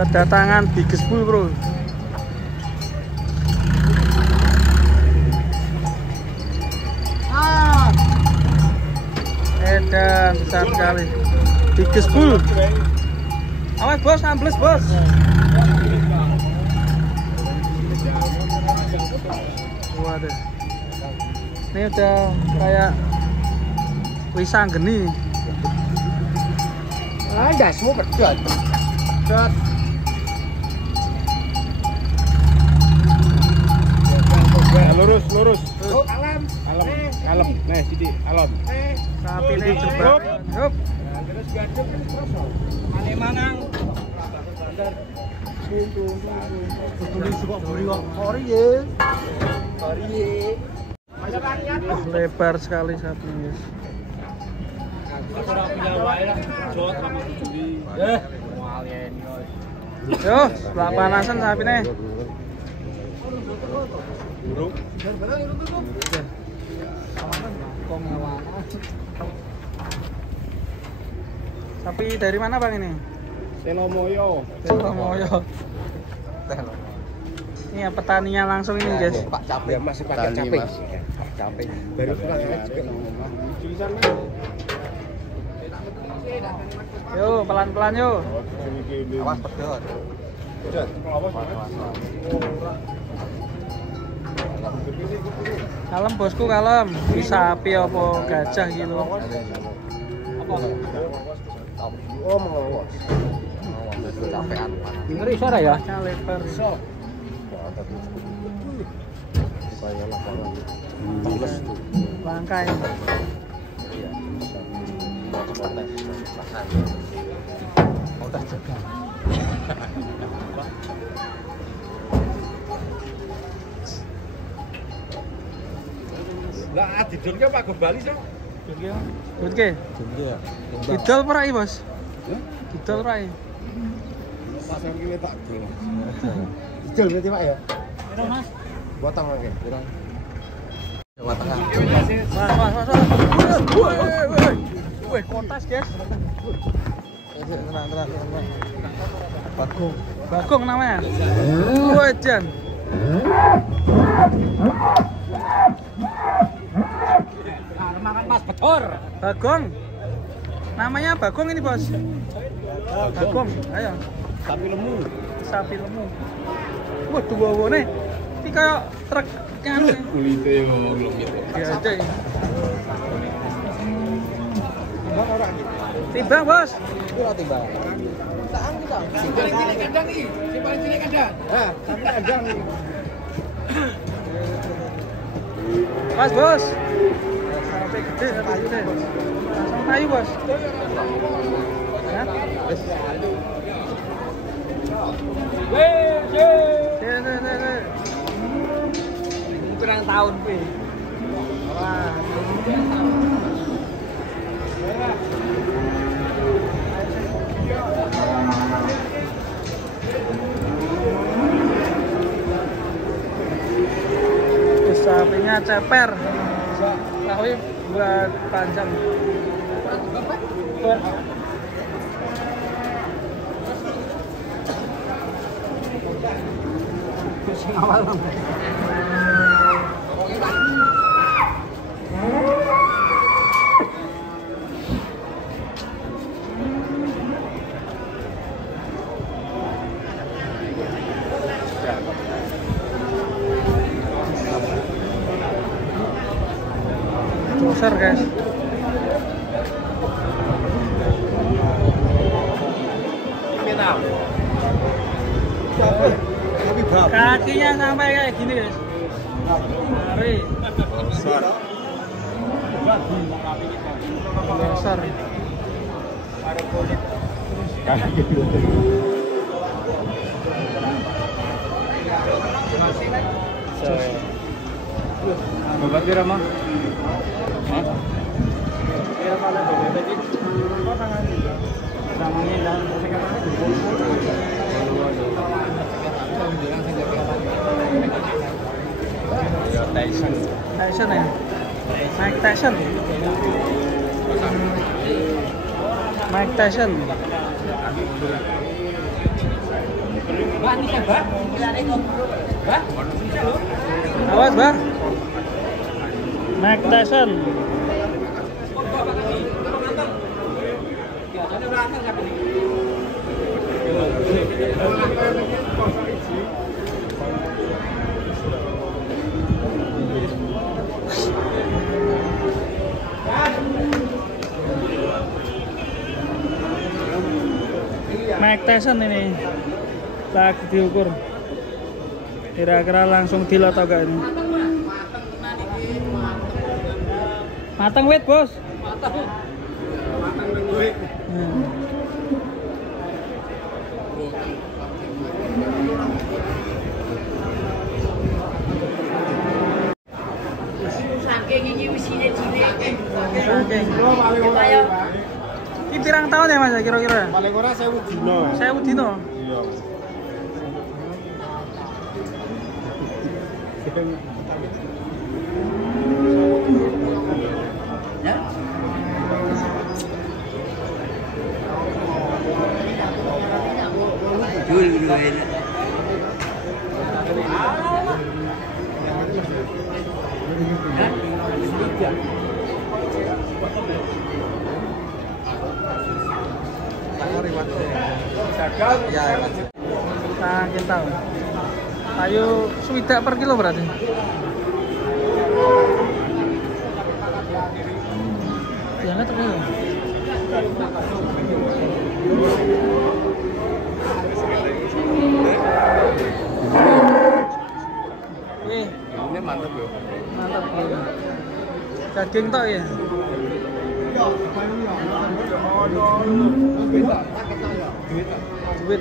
Kedatangan Biggest Bull, bro. Edan besar sekali. Biggest Bull. Awas bos, ambles bos. Waduh. Ini udah kayak wisang geni. Ada semua pedot. Pedot. Lurus, lurus. Alam. Kalem. Nih, sini alon. Sapi ini jebak. Hup. Terus gaduk terus. Ane manang. Beli suka beli kok. Sorry ya. Lebar sekali sapinya, guys. Yo, sebelah panasan sapinya. Sapi dari mana bang ini? Selomoyo. Selomoyo. Ini ya petaninya langsung ini guys. Pak Capek masih pakai capek. Capek. Baru pulang juga. Yo, pelan-pelan yo. Awas pedot. Kalem bosku, kalem. Bisa sapi apa gajah gitu. Oh, mengawas. Capean. Ngeri suara ya? Lebar. Langkai. Lah, didolke Pak Gur Bali, Sok. Oke. Didol perai, Bos. Didol perai. Pasar kene tak dol. Didol berarti Pak ya? Piro, Mas? Potong lagi. Kurang. Jawa Tengah. Mas. Wih, kontas, guys. Tenang. Bagong namanya. Wajan. Makan Mas Betor. Bagong. Namanya Bagong ini, Bos. Bagong. Ayo. Sapi lemu. Sapi lemu. Wah, dua nih. Ini kayak truk kan. Kulite yo ngelumit. Ya aja. Timbang, Bos. Ora timbang. Saang kita. Si paling cilik kandang iki. Si paling cilik kandang. Hah, sapi kandang iki. Mas, Bos. Sapi gede, sapi gede. Langsung payu, Bos. Ya. Deh. Kurang tahun pi. Wah. Sapinya ceper. Tahu buat panjang. Sing awal Bang. Besar, guys. Kakinya sampai kayak gini, guys. Mari. Besar. Bapak kira mah? Hah? Kira mana tuh? Tadi kok tangan tangannya dan Tyson ya? Mike Tyson. Mike Tyson. Panis ya, Mbak? Mbak? Awas, Bang. Mike Tyson. Mike Tyson ini lagi diukur, kira-kira langsung deal atau enggak ini. Matang wet bos. Saking ini usianya cilik. Ini pirang tahun ya mas kira-kira? Paling ora 1000 dino. 1000 dino. Iya. Nah, kita tahu. Ayo swidak per kilo berarti. Ya nggak tahu. Wih, Ini mantap loh. mantap bro. Daging tok ya. Duit.